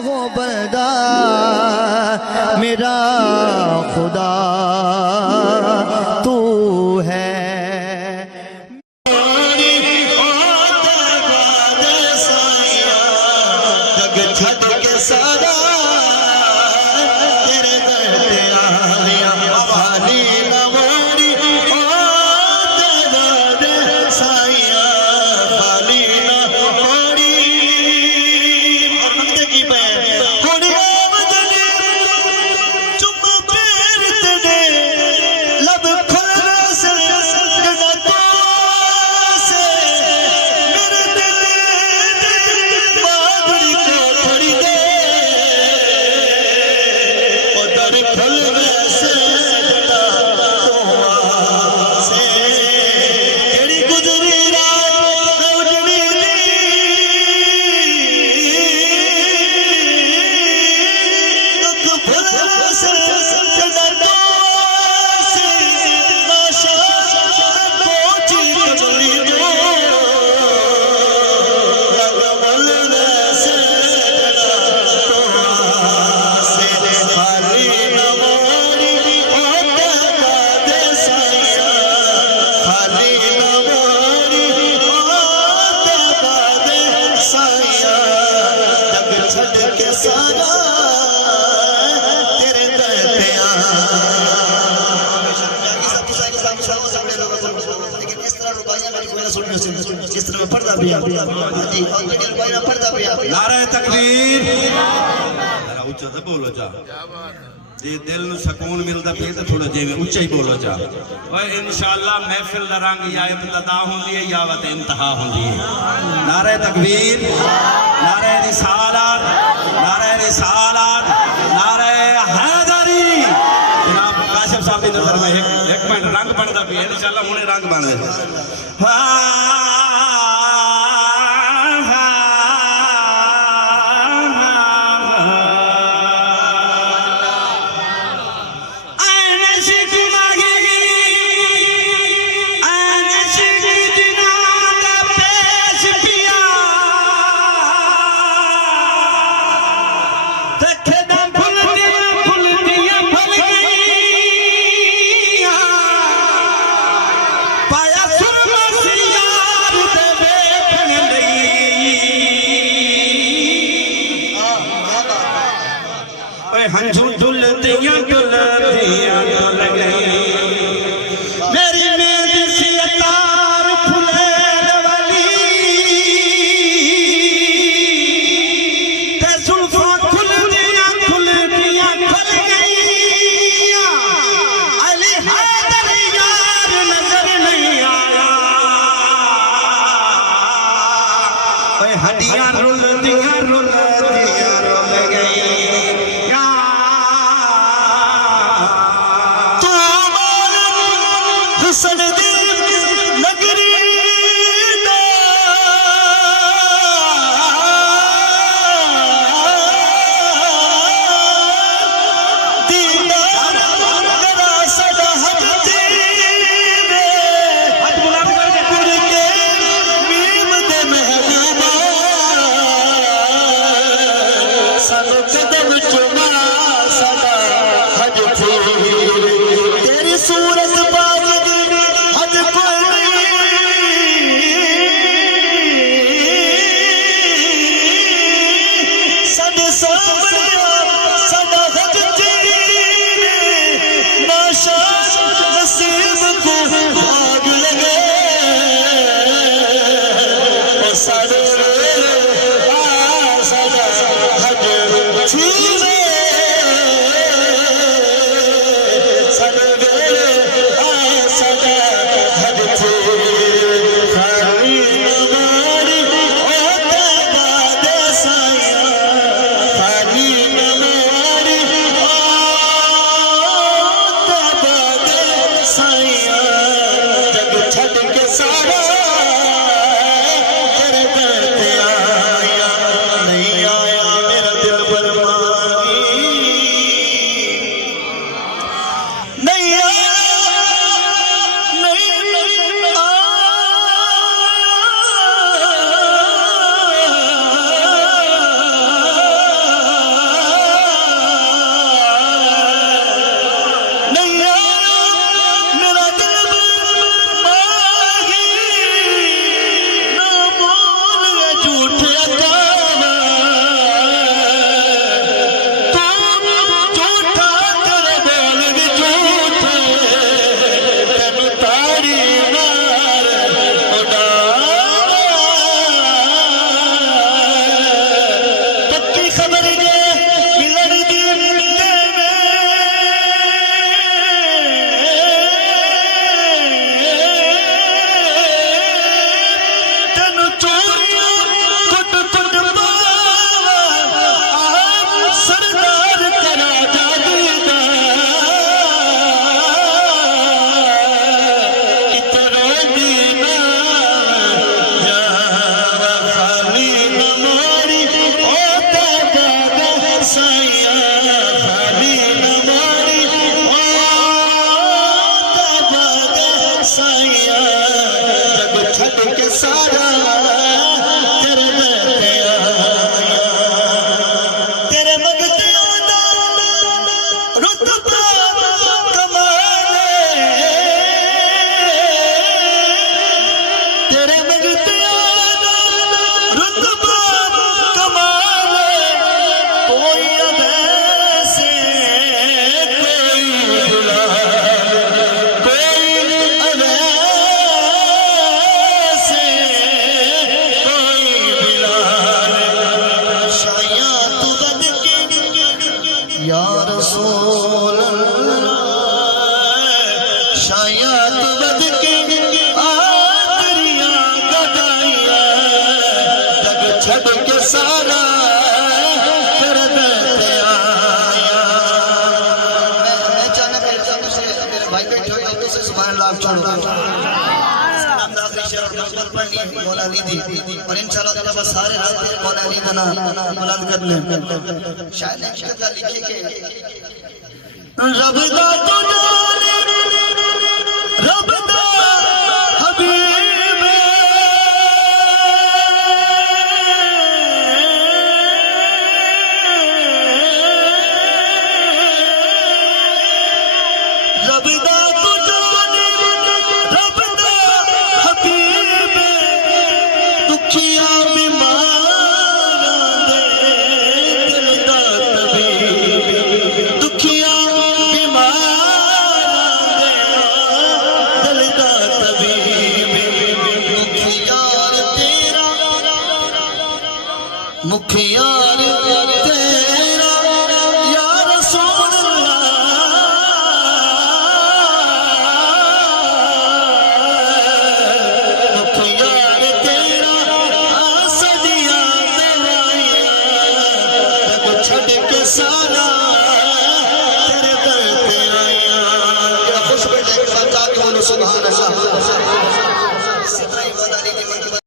वो बंदा मेरा खुदा तू है। नारे तकबीर उच्चा तो बोलो जा जे दिल ਨੂੰ ਸਕੂਨ ਮਿਲਦਾ ਫਿਰ ਤਾਂ ਥੋੜਾ ਜਿਵੇਂ ਉੱਚਾ ਹੀ ਬੋਲੋ ਜਾ ਓਏ ਇਨਸ਼ਾਅੱਲਾ महफिल ਦਾ रंग या इब्तिदा ਹੁੰਦੀ ਹੈ या वत इंतहा ਹੁੰਦੀ है। नारे तकबीर नारे रिसालत नारे हैदरी। जनाब काशिफ साहब की नजर में एक मिनट रंग बनता भी है इंशाअल्लाह हुणे रंग बन हंझू दुलतियां दुल गई मेरी मेद सी तार फुलेल वाली ते जुल्फा खुल दियां खुल गई अली हैदर यार नजर नहीं आया ओए हड्डियां रुल दियां रुल गई हुस्न दी नगरी दा दीदार करा सदा हक तेरे हथ बुलंद करके मीम दे महबूबा सानू कदम चुमा सदा हज तेरी सूरत मौला अली दी और इंशाल्लाह ताला बस सारे रास्ते मौला अली बना बुलंद कर ले शायद एक जगह लिखे के रब दा तो जाने रब दा हबीब रब दा तो जाने रब दा हबीब दुखिया बीमारां दे दिल दा तबीब दुखिया मुखियार तेरा या रसूल अल्लाह मुखियार तेरा सदिया दवाइयां को छड़ के सारा तेरे दर पे आया खुश बैठे के साथ जाके बोलो सुभान अल्लाह